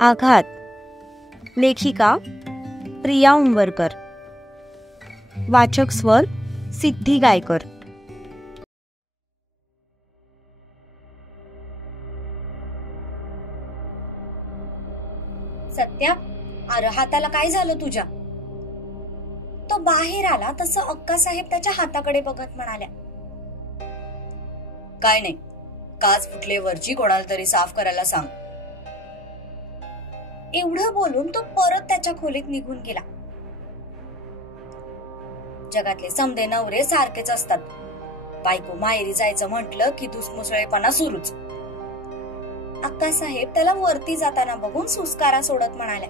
आघात. लेखिका प्रिया उंबरकर. वाचक स्वर सिद्धी गायकर. सत्या, अरे हाताला काय झालं तुझ्या? तो बाहेर आला तसं अक्कासाहेब त्याच्या हाताकडे बघत म्हणाल्या, काय नाही, काच फुटले, वरची कोणाला तरी साफ करायला सांग. एवढं बोलून तो परत त्याच्या खोलीत निघून गेला. जगातले समदे नवरे सारखेच असतात. बायको माहेरी जायचं म्हटलं की दुसमुसळेपणा सुरूच. अक्कासाहेब त्याला वरती जाताना बघून सुस्कारा सोडत म्हणाल्या.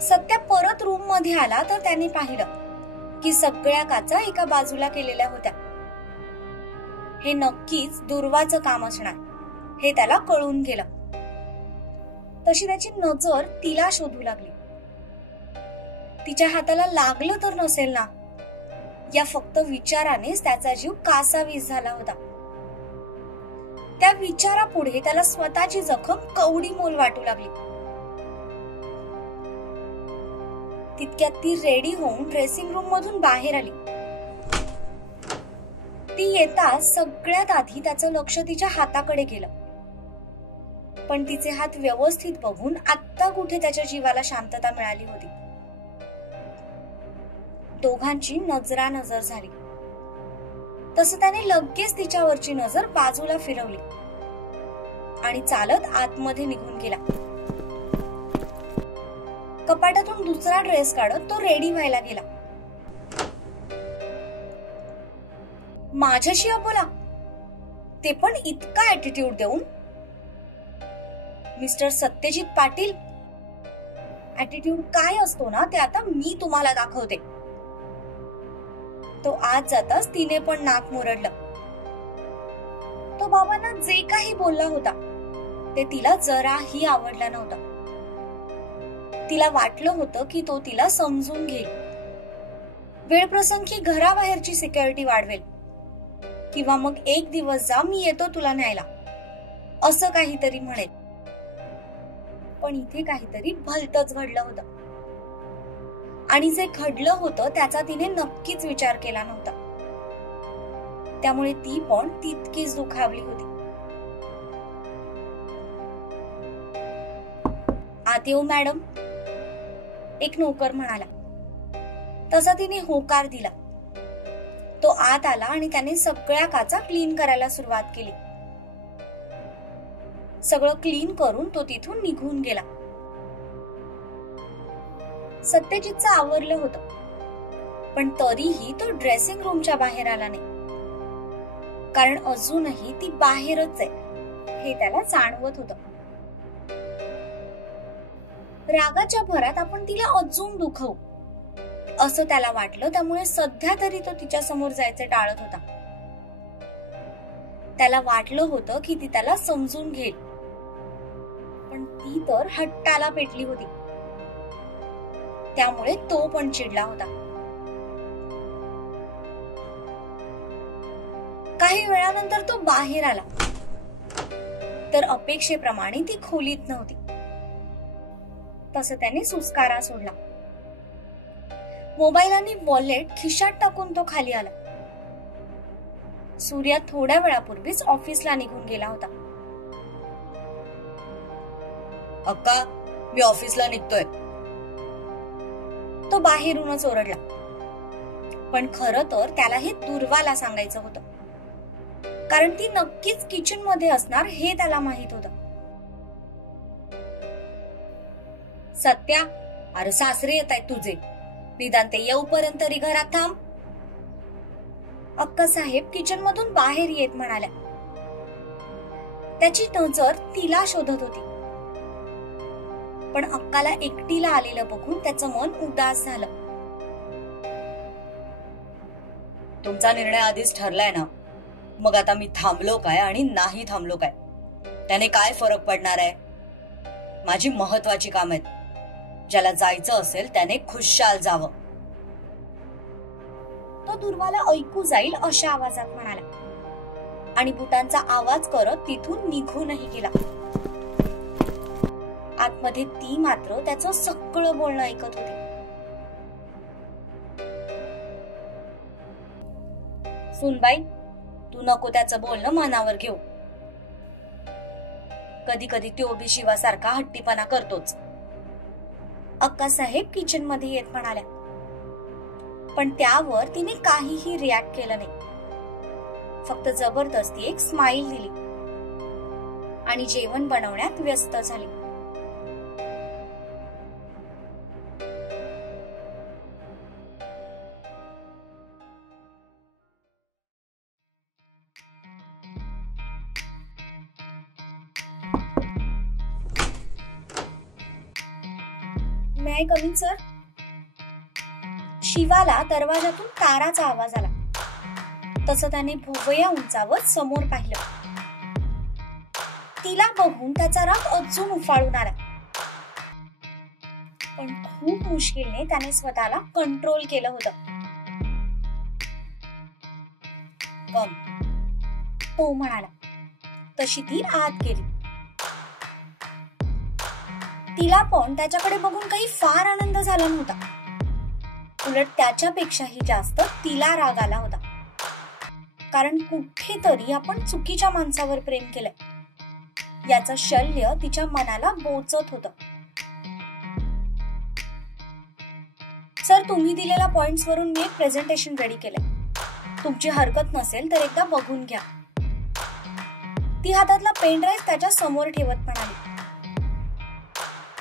सत्या परत रूम मध्ये आला तर त्याने पाहिलं की सगळ्या काचा एका बाजूला केलेल्या होत्या. हे नक्कीच दुर्वाचं काम असणार हे त्याला कळून गेलं. तशी त्याची नजर तिला शोधू लागली. तिच्या हाताला लागलं तर नसेल ना, या फक्त विचारानेच त्याचा जीव कासावीस झाला होता. त्या विचारापुढे त्याला स्वतःची जखम कवडी मोल वाटू लागली. तितक्यात ती रेडी होऊन ड्रेसिंग रूम मधून बाहेर आली. ती येता सगळ्यात आधी त्याचं लक्ष तिच्या हाताकडे गेलं. पण तिचे हात व्यवस्थित बघून आत्ता कुठे त्याच्या जीवाला शांतता मिळाली होती. दोघांची नजरानजर झाली. तसं त्याने लगेच तिच्यावरची नजर बाजूला फिरवली आणि चालत आतमध्ये निघून गेला. कपाटातून दुसरा ड्रेस काढत तो रेडी व्हायला गेला. माझ्याशी बोला, ते पण इतका ऍटिट्यूड देऊन. मिस्टर सत्यजित पाटील, ऍटिट्यूड काय असतो ना ते आता मी तुम्हाला दाखवते. तो आज जाताच तिने पण नाक मुरडलं. तो बाबांना जे काही बोलला होता ते तिला जराही आवडलं नव्हतं. तिला वाटलं होतं की तो तिला समजून घेईल, वेळप्रसंगी घराबाहेरची सिक्युरिटी वाढवेल किंवा मग एक दिवस जा, मी येतो तुला न्यायला, असं काहीतरी म्हणेल. पण इथे काहीतरी भलतच घडलं होतं आणि जे घडलं होतं त्याचा तिने नक्कीच विचार केला नव्हता. त्यामुळे ती पण तितकीच दुखावली होती. आत येऊ मॅडम, एक नोकर म्हणाला. तसा तिने होकार दिला. तो आत आला आणि त्याने सगळ्या काचा क्लीन करायला सुरुवात केली. सगळं क्लीन करून तो तिथून निघून गेला. सत्यजितचं आवरलं होतं, पण तरीही तो ड्रेसिंग रूमच्या बाहेर आला नाही. कारण अजूनही ती बाहेरच आहे हे त्याला जाणवत होतं. रागाच्या भरात आपण तिला अजून दुखवू असं त्याला वाटलं. त्यामुळे सध्या तरी तो तिच्या समोर जायचे टाळत होता. त्याला वाटलं होतं की ती त्याला समजून घेईल, पण ती तर हट्टाला पेटली होती. त्यामुळे तो पण चिडला होता. काही वेळानंतर तो बाहेर आला तर अपेक्षेप्रमाणे ती खोलीत नव्हती. तसं त्याने सुस्कारा सोडला. मोबाईल आणि वॉलेट खिशात टाकून तो खाली आला. सूर्या थोड्या वेळापूर्वीच ऑफिसला निघून गेला होता. अक्का, मी ऑफिसला निघतोय, तो बाहेरूनच ओरडला. पण खरं तर त्याला हे दुर्वाला सांगायचं होतं, कारण ती नक्कीच किचन मध्ये असणार हे त्याला माहित होतं. सत्या, अरे सासरे येत आहेत तुझे, निदान ते येऊपर्यंत तरी घरात थांब. अक्कासाहेब किचन मधून बाहेर येत म्हणाल्या. त्याची नजर तिला शोधत होती, पण अक्काला एकटीला आलेलं बघून त्याचं मन उदास झालं. तुमचा निर्णय आधीच ठरलाय ना, मग आता मी थांबलो काय आणि नाही थांबलो काय त्याने काय फरक पडणार आहे? माझी महत्वाची काम आहेत. ज्याला जायचं असेल त्याने खुशाल जावं. तो दुर्वाला ऐकू जाईल अशा आवाजात म्हणाला आणि बुटांचा आवाज करत तिथून निघूनही गेला. आतमध्ये ती मात्र त्याचं सगळं बोलणं ऐकत होती. सुनबाई, तू नको त्याचं बोलणं मनावर घेऊ. कधी कधी तो बी शिवासारखा हट्टीपणा करतोच, अक्कासाहेब किचन मध्ये येत म्हणाल्या. पण त्यावर तिने काहीही रिॲक्ट केलं नाही. फक्त जबरदस्ती एक स्माइल दिली आणि जेवण बनवण्यात व्यस्त झाली. मे आय कम इन सर? शिवाला दरवाजातून ताराचा आवाज आला. तसं त्याने भुवया उंचावर समोर पाहिलं. तिला बघून त्याचा राग अजून उफाळून आला. पण खूप मुश्किलने त्याने स्वतःला कंट्रोल केलं होतं. कम, तो म्हणाला. तशी ती आत गेली. तिला पण त्याच्याकडे बघून काही फार आनंद झाला नव्हता. उलट त्याच्यापेक्षाही जास्त तिला राग आला होता. कारण कुठेतरी आपण चुकीच्या माणसावर प्रेम केलंय याचं शल्य तिच्या मनाला बोचत होतं. सर, तुम्ही दिलेल्या पॉइंट्स वरून मी एक प्रेझेंटेशन रेडी केलंय. तुमची हरकत नसेल तर एकदा बघून घ्या. ती हातातला पेन ड्राईव्ह त्याच्या समोर ठेवत म्हणाली.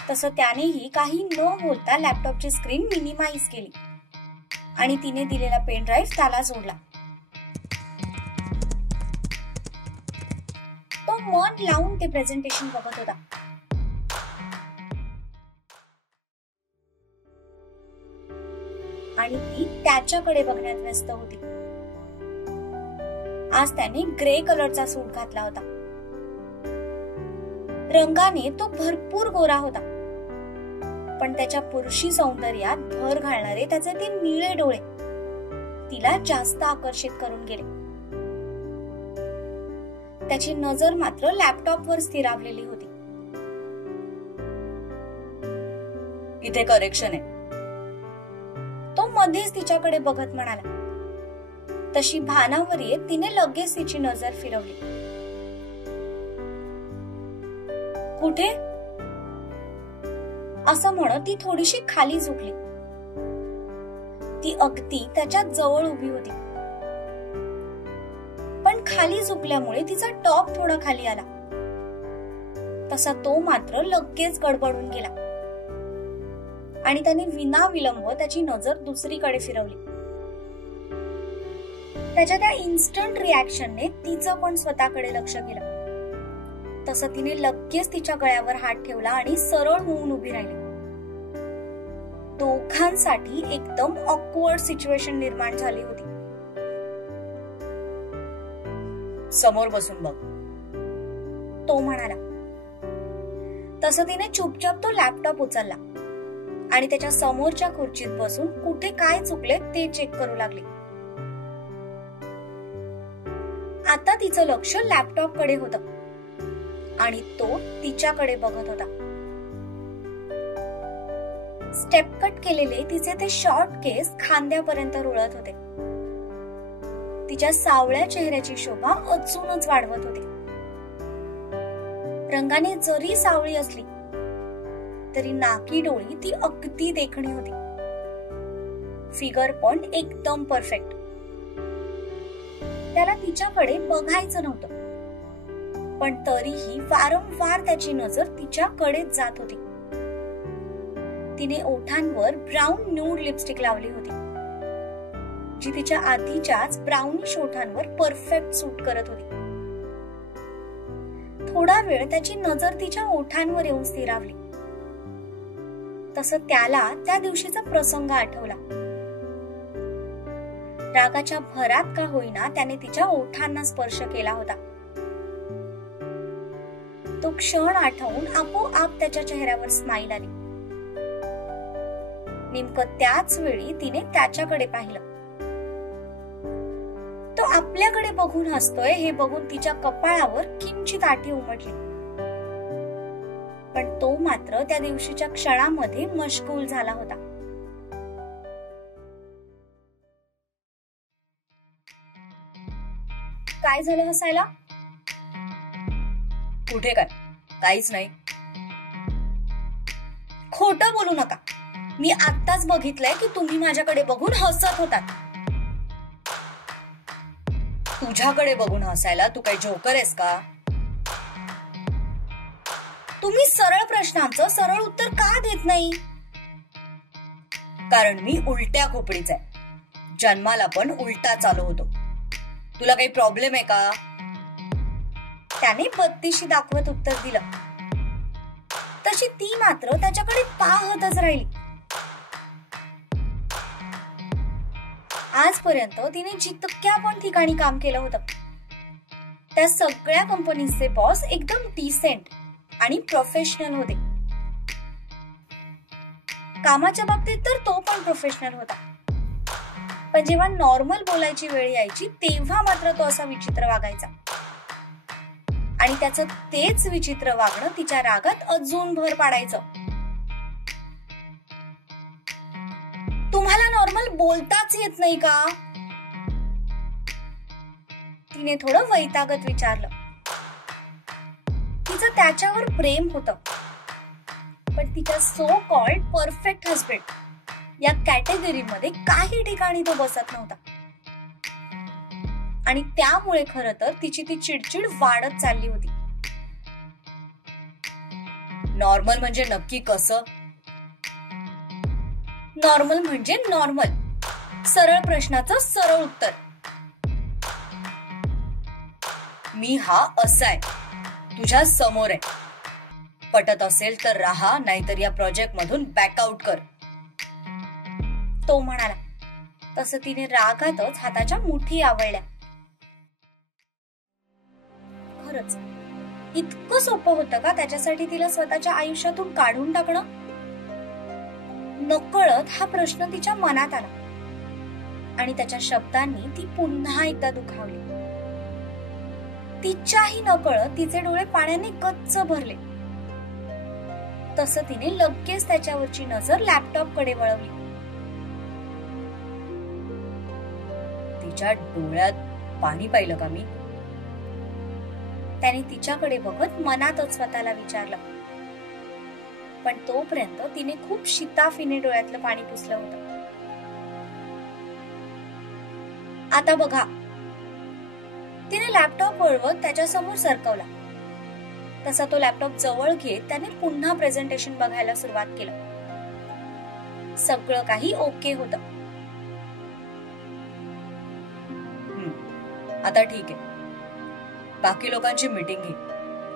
तसं त्यानेही काही न बोलता लॅपटॉपची स्क्रीन मिनिमाइज केली आणि तिने दिलेला पेन ड्राईव्ह त्याला जोडला. तो मन लावून ते प्रेझेंटेशन बघत होता. आणि ती त्याच्याकडे बघण्यात व्यस्त होती. आज त्याने ग्रे कलरचा सूट घातला होता. रंगाने तो भरपूर गोरा होता, पण त्याच्या पुरुषी सौंदर्यात भर घालणारे त्याचे ते निळे डोळे तिला जास्त आकर्षित करून गेले. त्याची नजर मात्र लॅपटॉपवर स्थिरावलेली होती. इथे करेक्शन आहे, तो मध्येच तिच्याकडे बघत म्हणाला. तशी भानावर येत तिने लगेच तिची नजर फिरवली. कुठे असं म्हणत ती थोडीशी खाली झुकली. ती अगदी त्याच्या जवळ उभी होती, पण खाली झुकल्यामुळे तिचा टॉप थोडा खाली आला. तसा तो मात्र लगेच गडबडून गेला आणि त्याने विनाविलंब त्याची नजर दुसरीकडे फिरवली. त्याच्या त्या इन्स्टंट रिॲक्शनने तिचं पण स्वतःकडे लक्ष गेलं. तसं तिने लगेच तिच्या गळ्यावर हात ठेवला आणि सरळ होऊन उभी राहिली. दोघांसाठी एकदम ऑकवर्ड सिच्युएशन निर्माण झाली होती. समोर बसून बघ, तो म्हणाला. तसं तिने चुपचाप तो लॅपटॉप उचलला आणि त्याच्या समोरच्या खुर्चीत बसून कुठे काय चुकले ते चेक करू लागली. आता तिचं लक्ष लॅपटॉप कडे होतं आणि तो तिच्याकडे बघत होता. स्टेप कट केलेले तिचे ते शॉर्ट केस खांद्यापर्यंत रुळत होते. तिच्या सावळ्या चेहऱ्याची शोभा अजूनच वाढवत होती. रंगाने जरी सावळी असली तरी नाकी डोळी ती अगदी देखणी होती. फिगर पण एकदम परफेक्ट. त्याला तिच्याकडे बघायचं नव्हतं, पण तरीही वारंवार त्याची नजर तिच्याकडेच जात होती. तिने ओठांवर ब्राऊन न्यूड लिपस्टिक लावली होती, जी तिच्या आधीच्याच ब्राउनिश ओठांवर परफेक्ट सूट करत होती. थोडा वेळ त्याची नजर तिच्या ओठांवर येऊन स्थिरावली. तसं त्याला त्या दिवशीचा प्रसंग आठवला. रागाच्या भरात का होईना त्याने तिच्या ओठांना स्पर्श केला होता. तो क्षण आठवून आपोआप त्याच्या चेहऱ्यावर स्माईल आली. नेमकं त्याच वेळी तिने त्याच्याकडे पाहिलं. तो आपल्याकडे बघून हसतोय हे बघून तिच्या कपाळावर किंचित आठी उमटली. पण तो मात्र त्या दिवशीच्या क्षणामध्ये मशगूल झाला होता. काय झालं हसायला? कुठे काय? काहीच नाही. खोटं बोलू नका. मी आत्ताच बघितलंय की तुम्ही माझ्याकडे बघून हसत होतात. तुझ्याकडे बघून हसायला तू काही जोकर आहेस का? तुम्ही सरळ प्रश्नांचं सरळ उत्तर का देत नाही? कारण मी उलट्या खोपडीच आहे. जन्माला पण उलटा चालू होतो. तुला काही प्रॉब्लेम आहे का? त्याने बत्तीशी दाखवत उत्तर दिलं. तशी ती मात्र त्याच्याकडे पाहतच राहिली. आजपर्यंत तिने जितक्या पण ठिकाणी काम केलं होतं त्या सगळ्या कंपनीचे बॉस एकदम डिसेंट आणि प्रोफेशनल होते. कामाच्या बाबतीत तर तो पण प्रोफेशनल होता. पण जेव्हा नॉर्मल बोलायची वेळ यायची तेव्हा मात्र तो असा विचित्र वागायचा. आणि त्याचं तेच विचित्र वागणं तिच्या रागात अजून भर पाडायचं. तुम्हाला नॉर्मल बोलताच येत नाही का? तिने थोडं वैतागत विचारलं. तिचं त्याच्यावर प्रेम होतं, पण तिच्या सो कॉल्ड परफेक्ट हजबंड या कॅटेगरीमध्ये काही ठिकाणी तो बसत नव्हता. आणि त्यामुळे खरं तर तिची ती चिडचिड वाढत चालली होती. नॉर्मल म्हणजे नक्की कसं? नॉर्मल म्हणजे नॉर्मल, सरळ प्रश्नाचं सरळ उत्तर. मी हा असा आहे, तुझ्या समोर आहे. पटत असेल तर राहा, नाहीतर या प्रोजेक्ट मधून बॅकआउट कर, तो म्हणाला. तसं तिने रागातच हाताच्या मुठी आवळल्या. खरंच इतकं सोपं होतं का त्याच्यासाठी तिला स्वतःच्या आयुष्यातून काढून टाकणं? नकळत हा प्रश्न तिच्या मनात आला आणि त्याच्या शब्दांनी ती पुन्हा एकदा दुखावली. तिच्याही नकळत तिचे डोळे पाण्याने गच्च भरले. तसं तिने लगेच त्याच्यावरची नजर लॅपटॉप कडे वळवली. तिच्या डोळ्यात पाणी पाहिलं का मी? त्याने तिच्याकडे बघत मनातच स्वतःला विचारलं. पण तोपर्यंत तिने खूप शिताफीने डोळ्यातलं पाणी पुसलं होतं. आता बघा, तिने लॅपटॉप वळवत त्याच्यासमोर सरकवला. तसा तो लॅपटॉप जवळ घेत त्याने पुन्हा प्रेझेंटेशन बघायला सुरुवात केलं. सगळं काही ओके होतं. आता ठीक आहे, बाकी लोकांची मीटिंग घे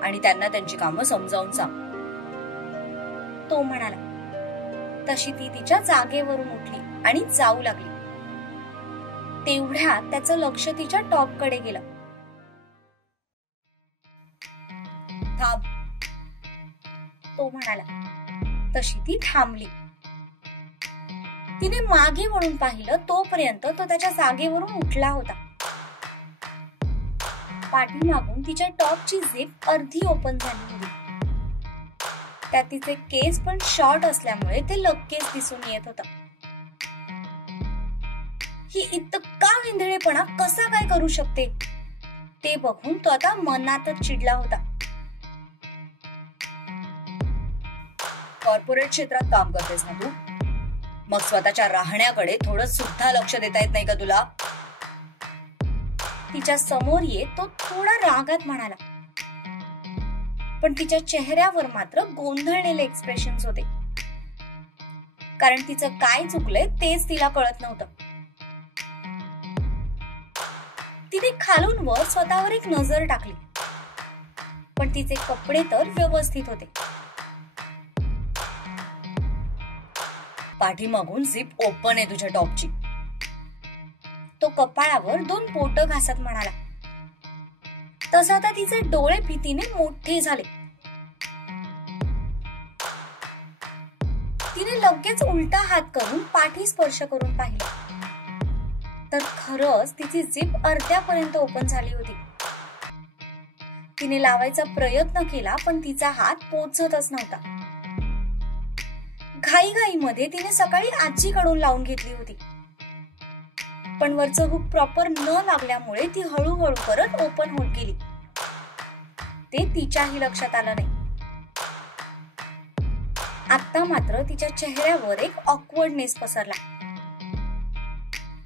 आणि त्यांना त्यांची कामं समजावून सांग, तो म्हणाला. तशी ती तिच्या जागेवरून उठली आणि जाऊ लागली. तेवढ्यात त्याचं लक्ष तिच्या टॉपकडे गेलं. थांब, तो म्हणाला. तशी ती थांबली. तिने मागे वळून पाहिलं तोपर्यंत तो त्याच्या जागेवरून उठला होता. पाठीमागून तिच्या टॉपची झिप अर्धी ओपन झाली होती. त्यात तिचे केस पण शॉर्ट असल्यामुळे ते लगेच दिसून येत होतं. ही इतका वेंधळेपणा कसा काय करू शकते ते बघून तो आता मनातच चिडला होता. कॉर्पोरेट क्षेत्रात काम करतेस ना तू, मग स्वतःच्या राहण्याकडे थोडं सुद्धा लक्ष देता येत नाही का तुला? तिच्या समोर येत तो थोडा रागात म्हणाला. पण तिच्या चेहऱ्यावर मात्र गोंधळलेले एक्सप्रेशन्स होते. कारण तिचं काय चुकलंय तेच तिला कळत नव्हतं. तिने खालून वर स्वतःवर एक नजर टाकली, पण तिचे कपडे तर व्यवस्थित होते. पाठीमागून झिप ओपन आहे तुझ्या टॉपची. तो कपाळावर 2 बोटं घासत म्हणाला. तसं आता तिचे डोळे भीतीने मोठे झाले. तिने लगेच उलटा हात करून पाठी स्पर्श करून पाहिलं, तर खरंच तिची झिप अर्ध्यापर्यंत ओपन झाली होती. तिने लावायचा प्रयत्न केला पण तिचा हात पोचतच नव्हता. घाईघाईमध्ये तिने सकाळी आजीकडून लावून घेतली होती, पण वरचं हुक प्रॉपर न लागल्यामुळे ती हळूहळू करत ओपन होत गेली. ते तिच्याही लक्षात आलं नाही. आता मात्र तिच्या चेहऱ्यावर एक ऑकवर्डनेस पसरला,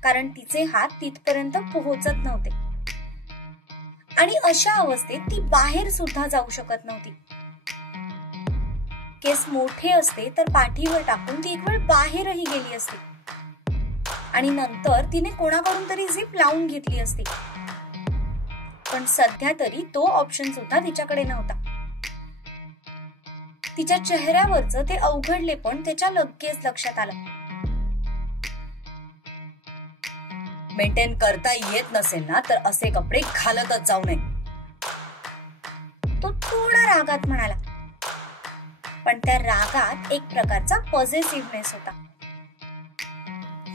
कारण तिचे हात तिथपर्यंत पोहोचत नव्हते आणि अशा अवस्थेत ती बाहेर सुद्धा जाऊ शकत नव्हती. केस मोठे असते तर पाठीवर टाकून ती एक वेळ बाहेरही गेली असती आणि नंतर तिने कोणाकडून तरी झिप लावून घेतली असती, पण सध्या तरी तो ऑप्शन सुद्धा तिच्याकडे नव्हता. तिच्या चेहऱ्यावरचं ते अवघडले पण त्याच्या लगेच लक्षात आलं. मेंटेन करता येत नसेल ना तर असे कपडे घालतच जाऊ नये, तो थोडा रागात म्हणाला, पण त्या रागात एक प्रकारचा पॉझिटिव्हनेस होता.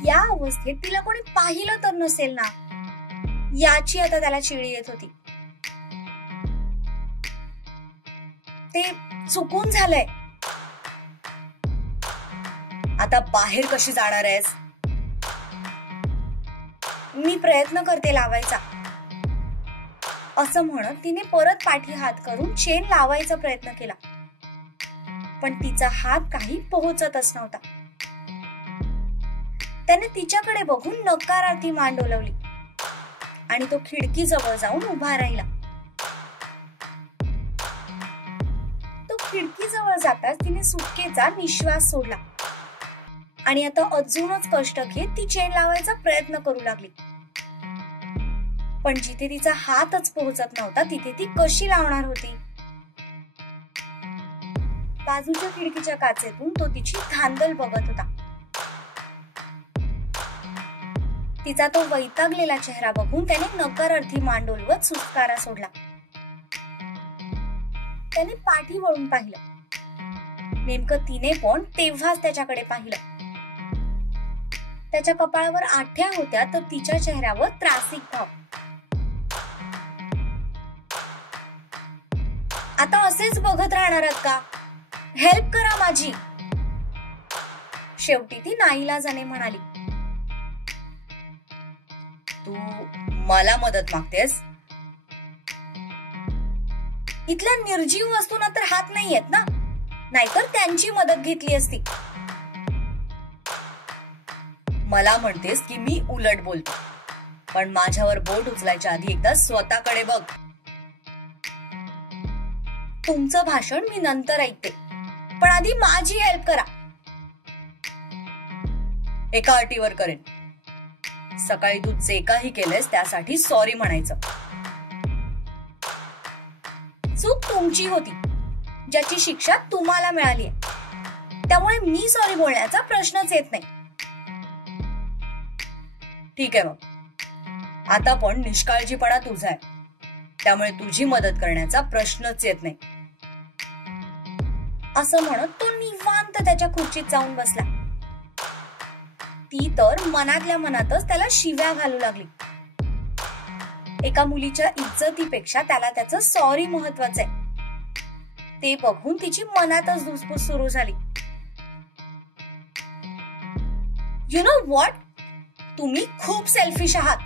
या अवस्थेत तिला कोणी पाहिलं तर नसेल ना, याची आता त्याला चिडी येत होती. ते चुकून झालंय. आता बाहेर कशी जाणार आहेस? मी प्रयत्न करते लावायचा, असं म्हणत तिने परत पाठी हात करून चेन लावायचा प्रयत्न केला, पण तिचा हात काही पोहोचतच नव्हता. त्याने तिच्याकडे बघून नकारार्थी मान डोलवली आणि तो खिडकीजवळ जाऊन उभा राहिला. तो खिडकीजवळ जाताच तिने सुटकेचा निश्वास सोडला आणि आता अजूनच कष्ट घेत ती चेन लावायचा प्रयत्न करू लागली, पण जिथे तिचा हातच पोहोचत नव्हता तिथे ती कशी लावणार होती? बाजूच्या खिडकीच्या काचेतून तो तिची धांदल बघत होता. तिचा तो वैतागलेला चेहरा बघून त्याने नकारार्थी मान डोलवत सुस्कारा सोडला. त्याने पाठी वळून पाहिलं. नेमकं तिने पण तेव्हाच त्याच्याकडे पाहिलं. त्याच्या कपाळावर आठ्या होत्या तर तिच्या चेहऱ्यावर त्रासिक भाव. आता असेच बघत राहणार आहात का? हेल्प करा माझी. शेवटी ती नाईलाजाने म्हणाली. तू मला मदत मागतेस? इथल्या निर्जीव वस्तूंना तर हात नाही येत ना, नाहीतर त्यांची मदत घेतली असती. मला म्हणतेस की मी उलट बोलतो, पण माझ्यावर बोट उचलायच्या आधी एकदा स्वतःकडे बघ. तुमचं भाषण मी नंतर ऐकते, पण आधी माझी हेल्प करा. एका अटीवर करेन. सकाळी तू जे काही केलंस त्यासाठी सॉरी म्हणायचं. चूक तुमची होती, ज्याची शिक्षा तुम्हाला मिळाली आहे, त्यामुळे मी सॉरी बोलण्याचा प्रश्नच येत नाही. ठीक आहे, मग आता पण निष्काळजीपणा तुझा आहे, त्यामुळे तुझी मदत करण्याचा प्रश्नच येत नाही. असं म्हणत तो निवांत त्याच्या खुर्चीत जाऊन बसला. ती तर मनातल्या मनातच त्याला शिव्या घालू लागली. एका मुलीच्या इज्जतीपेक्षा त्याला त्याचं सॉरी महत्वाचं आहे, ते बघून तिची मनातच धुसफूस सुरू झाली. यु नो व्हॉट, तुम्ही खूप सेल्फिश आहात.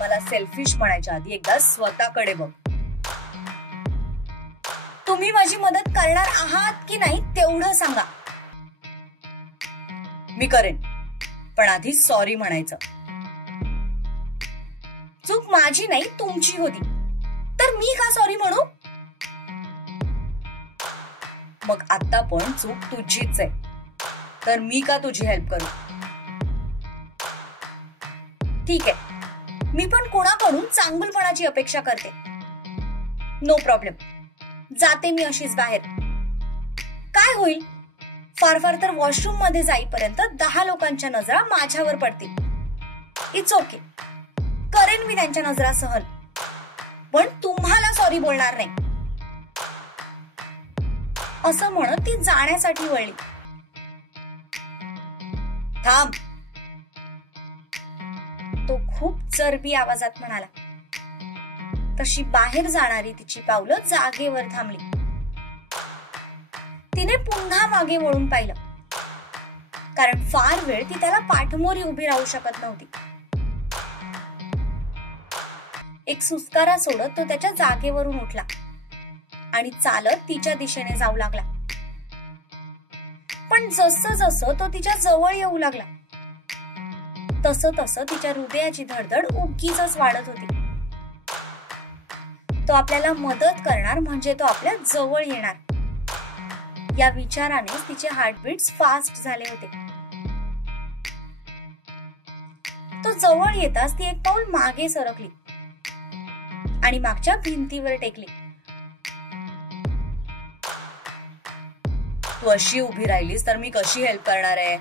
मला सेल्फिश म्हणायच्या आधी एकदा स्वतःकडे बघ. तुम्ही माझी मदत करणार आहात की नाही तेवढं सांगा. मी करेन, पण आधी सॉरी म्हणायचं. चूक माझी नाही तुमची होती, तर मी का सॉरी म्हणू? मग आता पण चूक तुझीच आहे, तर मी का तुझी हेल्प करू? ठीक आहे, मी पण कोणाकडून चांगुलपणाची अपेक्षा करते. नो प्रॉब्लेम, जाते मी अशीच बाहेर. काय होईल? फार फार तर वॉशरूम मध्ये जाईपर्यंत 10 लोकांच्या नजरा माझ्यावर पडतील. इट्स ओके, करेन मी त्यांच्या नजरा सहन, पण तुम्हाला सॉरी बोलणार नाही. असं म्हणत ती जाण्यासाठी वळली. थांब, तो खूप चरबी आवाजात म्हणाला. तशी बाहेर जाणारी तिची पावलं जागेवर थांबली. तिने पुन्हा मागे वळून पाहिलं, कारण फार वेळ ती त्याला पाठमोरी उभी राहू शकत नव्हती. एक सुस्कारा सोडत तो त्याच्या जागेवरून उठला आणि चालत तिच्या दिशेने जाऊ लागला. पण जसं जसं तो तिच्या जवळ येऊ लागला तसं तसं तिच्या हृदयाची धडधड उगीच वाढत होती. तो आपल्याला मदत करणार म्हणजे तो आपल्या जवळ येणार, या विचाराने तिचे हार्टबीट्स फास्ट झाले होते. तो जवळ येताच ती एक पाऊल मागे सरकली आणि मागच्या भिंतीवर टेकली. तू अशी उभी राहिलीस तर मी कशी हेल्प करणार आहे?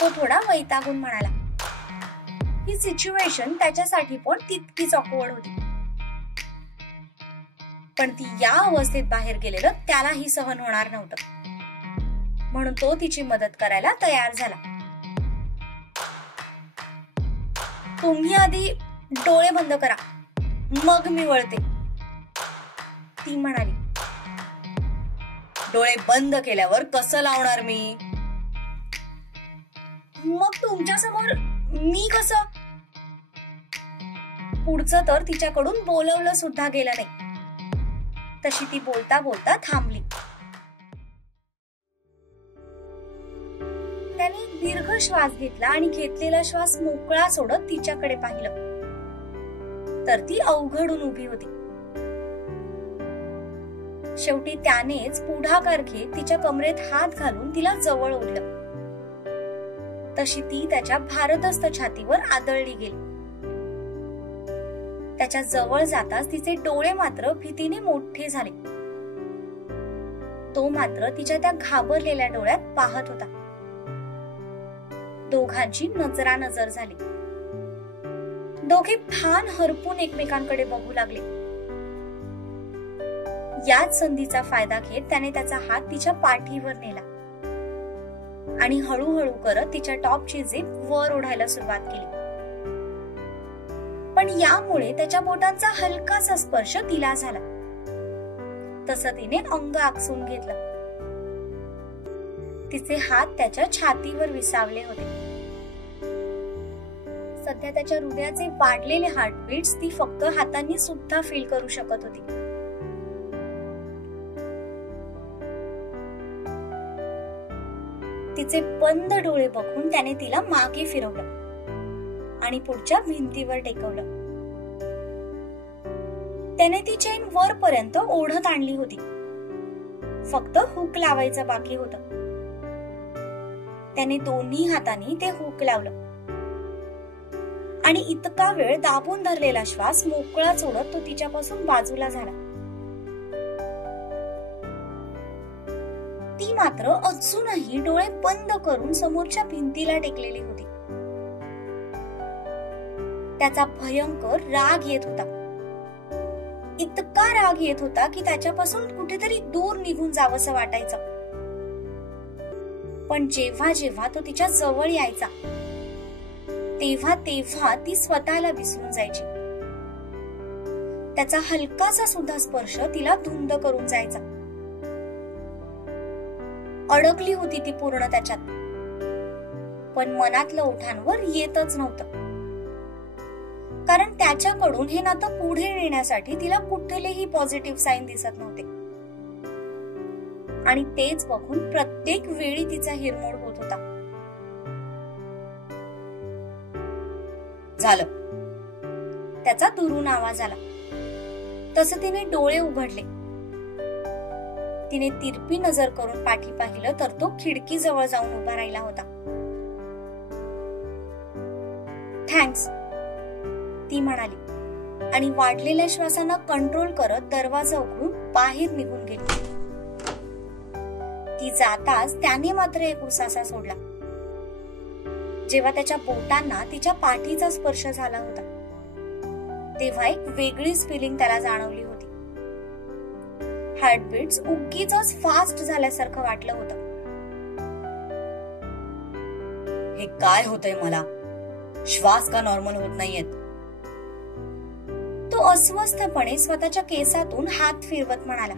तो थोडा वैतागून म्हणाला. ही सिच्युएशन त्याच्यासाठी पण तितकीच ऑकवर्ड होती, पण ती या अवस्थेत बाहेर गेलेलं त्यालाही सहन होणार नव्हतं, म्हणून तो तिची मदत करायला तयार झाला. तुम्ही आधी डोळे बंद करा, मग मी वळते, ती म्हणाली. डोळे बंद केल्यावर कसं लावणार मी? मग तुमच्या समोर मी कसं? पुढचं तर तिच्याकडून बोलवलं सुद्धा गेलं नाही, तशी ती बोलता बोलता थांबली. त्याने एक दीर्घ श्वास घेतला आणि घेतलेला श्वास मोकळा सोडत तिच्याकडे पाहिलं, तर ती अवघडून उभी होती. शेवटी त्यानेच पुढाकार घेत तिच्या कमरेत हात घालून तिला जवळ ओढलं. तशी ती त्याच्या भारदस्त छातीवर आदळली गेली. त्याच्या जवळ जाताच तिचे डोळे मात्र भीतीने मोठे झाले. तो मात्र तिच्या त्या घाबरलेल्या डोळ्यात पाहत होता. दोघांची नजरानजर झाली. दोघे फान हरपून एकमेकांकडे बघू लागले. याच संधीचा फायदा घेत त्याने त्याचा हात तिच्या पाठीवर नेला आणि हळूहळू करत तिच्या टॉपची झिप वर ओढायला सुरुवात केली. पण यामुळे त्याच्या बोटांचा हलकासा स्पर्श तिला झाला. तसं तिने अंग आकसून घेतलं. तिचे हात त्याच्या छातीवर विसावले होते. सध्या त्याच्या हृदयाचे वाढलेले हार्टबीट्स ती फक्त हातांनी सुद्धा फील करू शकत होती. तिचे बंद डोळे बघून त्याने तिला मागे फिरवलं आणि पुढच्या भिंतीवर टेकवलं. त्याने ती चेन वरपर्यंत ओढत आणली होती. फक्त हुक लावायचं बाकी होतं. त्याने दोन्ही हातांनी ते हुक लावलं आणि इतका वेळ दाबून धरलेला श्वास मोकळा सोडत तो तिच्यापासून बाजूला झाला. ती मात्र अजूनही डोळे बंद करून समोरच्या भिंतीला टेकलेली होती. त्याचा भयंकर राग येत होता. इतका राग येत होता की त्याच्यापासून कुठेतरी दूर निघून जावंसं वाटायचं. पण जेव्हा जेव्हा तो तिच्या जवळ यायचा तेव्हा तेव्हा ती स्वतःला विसरून जायची. त्याचा हलकासा सुद्धा स्पर्श तिला धुंद करून जायचा. अडकली होती ती पूर्ण त्याच्यात, पण मनातलं ओठांवर येतच नव्हतं, कारण त्याच्याकडून हे नातं पुढे नेण्यासाठी तिला कुठलेही पॉझिटिव्ह साईन दिसत नव्हते. आणि तेच बघून प्रत्येक वेळी तिचा हिरमोड होत होता. झालं, त्याचा दुरून आवाज आला. तसं तिने डोळे उघडले. तिने तिरपी नजर करून पाठी पाहिलं तर तो खिडकी जवळ जाऊन उभा राहिला होता. थँक्स, ती म्हणाली आणि वाढलेल्या श्वासांना कंट्रोल करत दरवाजा उघडून बाहेर निघून गेली. ती जाताच त्याने मात्र एक उसासा सोडला. जेव्हा त्याच्या बोटांना तिच्या पाठीचा स्पर्श झाला होता तेव्हा एक वेगळीच फिलिंग त्याला जाणवली होती. हार्टबीट्स उगीच फास्ट झाल्यासारखं वाटलं होतं. हे काय होतंय मला? श्वास का नॉर्मल होत नाहीयेत? अस्वस्थपणे स्वतःच्या केसातून हात फिरवत म्हणाला,